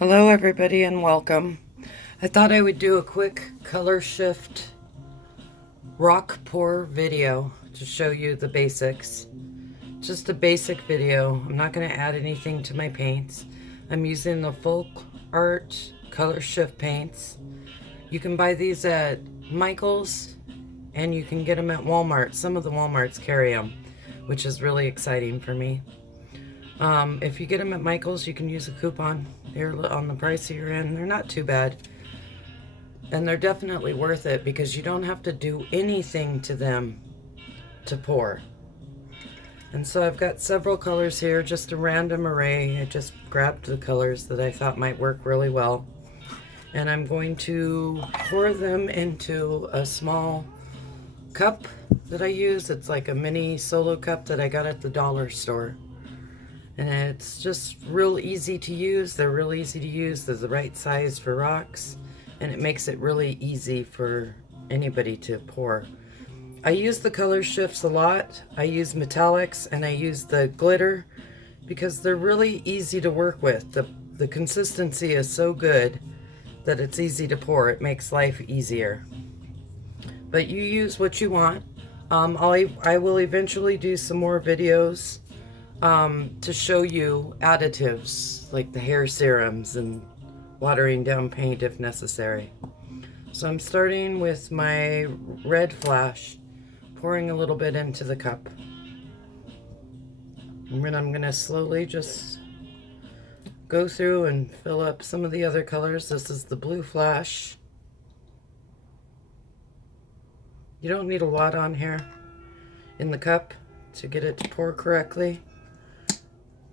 Hello everybody and welcome. I thought I would do a quick color shift rock pour video to show you the basics. Just a basic video. I'm not going to add anything to my paints. I'm using the Folk Art color shift paints. You can buy these at Michael's and you can get them at Walmart. Some of the Walmarts carry them, which is really exciting for me. If you get them at Michael's, you can use a coupon. They're on the pricier end. They're not too bad. And they're definitely worth it because you don't have to do anything to them to pour. And so I've got several colors here, just a random array. I just grabbed the colors that I thought might work really well. And I'm going to pour them into a small cup that I use. It's like a mini solo cup that I got at the dollar store. And it's just real easy to use. They're real easy to use. They're the right size for rocks. And it makes it really easy for anybody to pour. I use the color shifts a lot. I use metallics and I use the glitter because they're really easy to work with. The consistency is so good that it's easy to pour. It makes life easier. But you use what you want. I will eventually do some more videos to show you additives like the hair serums and watering down paint if necessary. So I'm starting with my red flash, pouring a little bit into the cup. And then I'm going to slowly just go through and fill up some of the other colors. This is the blue flash. You don't need a lot on here in the cup to get it to pour correctly.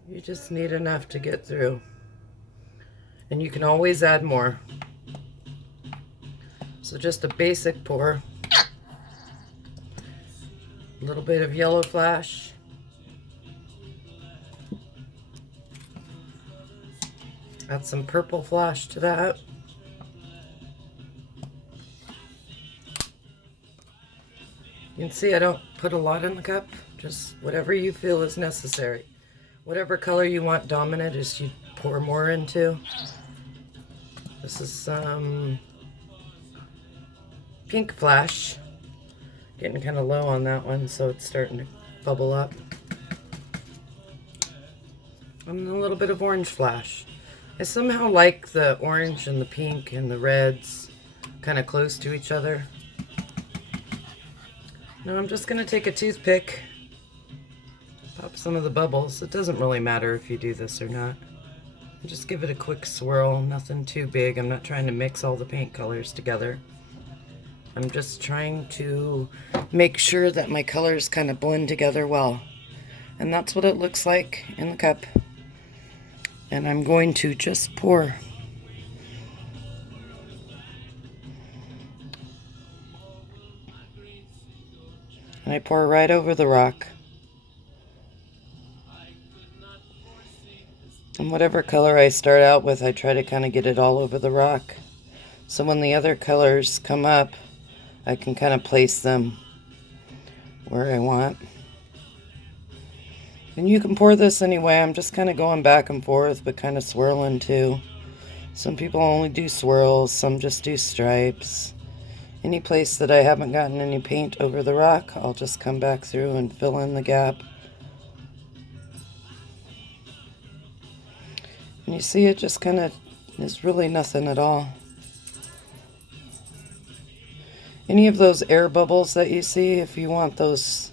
You just need enough to get through. And you can always add more. So just a basic pour. A little bit of yellow flash. Add some purple flash to that. You can see I don't put a lot in the cup, just whatever you feel is necessary. Whatever color you want dominant is you pour more into. This is some pink flash. Getting kind of low on that one, so it's starting to bubble up. And a little bit of orange flash. I somehow like the orange and the pink and the reds kind of close to each other. Now I'm just going to take a toothpick, pop some of the bubbles. It doesn't really matter if you do this or not. Just give it a quick swirl, nothing too big. I'm not trying to mix all the paint colors together. I'm just trying to make sure that my colors kind of blend together well. And that's what it looks like in the cup. And I'm going to just pour. And I pour right over the rock. And whatever color I start out with, I try to kind of get it all over the rock. So when the other colors come up, I can kind of place them where I want. And you can pour this anyway. I'm just kind of going back and forth, but kind of swirling too. Some people only do swirls, some just do stripes. Any place that I haven't gotten any paint over the rock, I'll just come back through and fill in the gap. And you see it just kind of is really nothing at all. Any of those air bubbles that you see, if you want those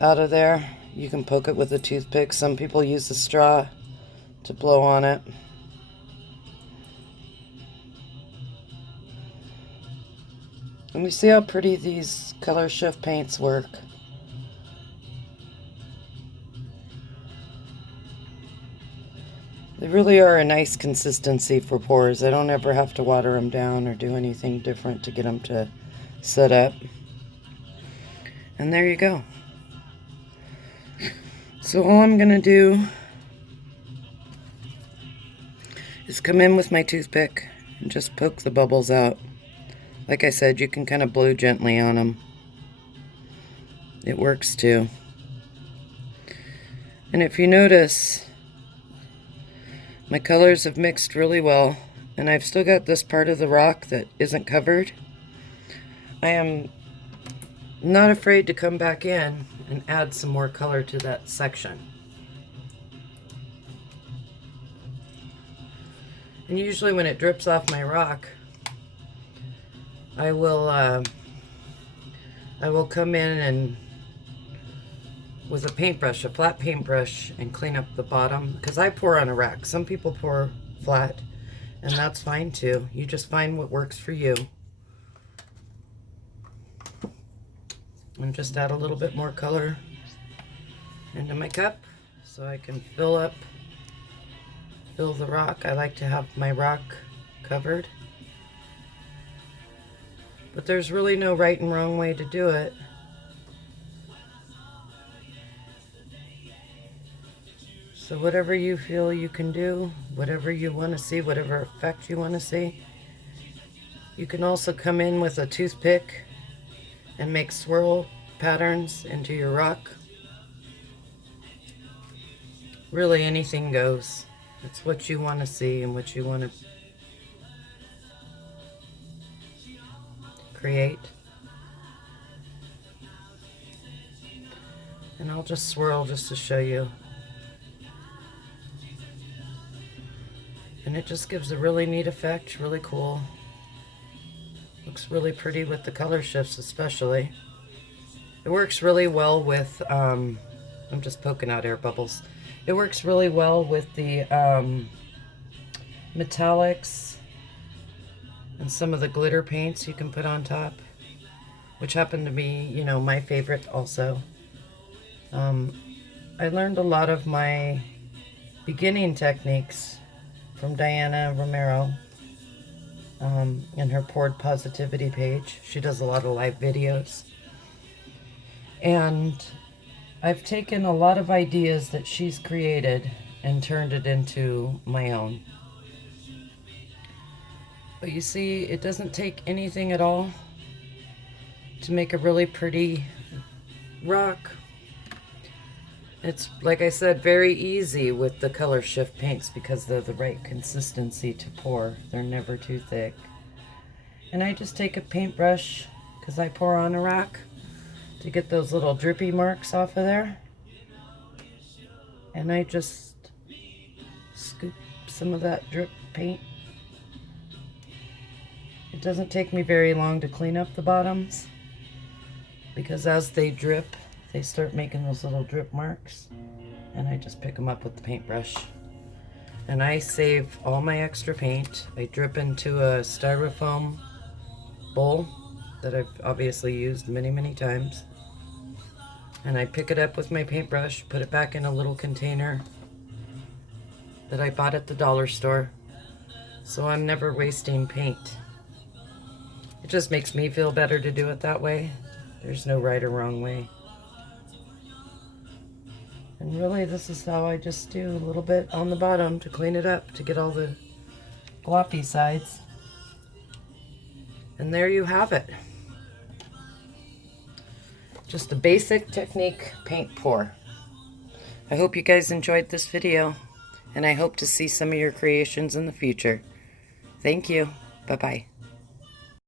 out of there, you can poke it with a toothpick. Some people use a straw to blow on it. And you see how pretty these color shift paints work. They really are a nice consistency for pours. I don't ever have to water them down or do anything different to get them to set up. And there you go. So all I'm going to do is come in with my toothpick and just poke the bubbles out. Like I said, you can kind of blow gently on them. It works too. And if you notice, My colors have mixed really well, and I've still got this part of the rock that isn't covered. I am not afraid to come back in and add some more color to that section. And usually when it drips off my rock, I will come in and with a paintbrush, a flat paintbrush, and clean up the bottom, because I pour on a rack. Some people pour flat, and that's fine too. You just find what works for you. And just add a little bit more color into my cup so I can fill the rock. I like to have my rock covered. But there's really no right and wrong way to do it. So whatever you feel you can do, whatever you want to see, whatever effect you want to see. You can also come in with a toothpick and make swirl patterns into your rock. Really anything goes. It's what you want to see and what you want to create. And I'll just swirl just to show you. And it just gives a really neat effect, really cool. Looks really pretty with the color shifts especially. It works really well with, I'm just poking out air bubbles. It works really well with the metallics and some of the glitter paints you can put on top, which happen to be, you know, my favorite also. I learned a lot of my beginning techniques from Diana Romero in her Poured Positivity page. She does a lot of live videos. And I've taken a lot of ideas that she's created and turned it into my own. But you see, it doesn't take anything at all to make a really pretty rock. It's, like I said, very easy with the color shift paints because they're the right consistency to pour. They're never too thick. And I just take a paintbrush, because I pour on a rock, to get those little drippy marks off of there. And I just scoop some of that drip paint. It doesn't take me very long to clean up the bottoms, because as they drip, they start making those little drip marks, and I just pick them up with the paintbrush. And I save all my extra paint. I drip into a styrofoam bowl that I've obviously used many, many times. And I pick it up with my paintbrush, put it back in a little container that I bought at the dollar store. So I'm never wasting paint. It just makes me feel better to do it that way. There's no right or wrong way. And really, this is how I just do a little bit on the bottom to clean it up, to get all the gloppy sides. And there you have it. Just a basic technique paint pour. I hope you guys enjoyed this video, and I hope to see some of your creations in the future. Thank you. Bye-bye.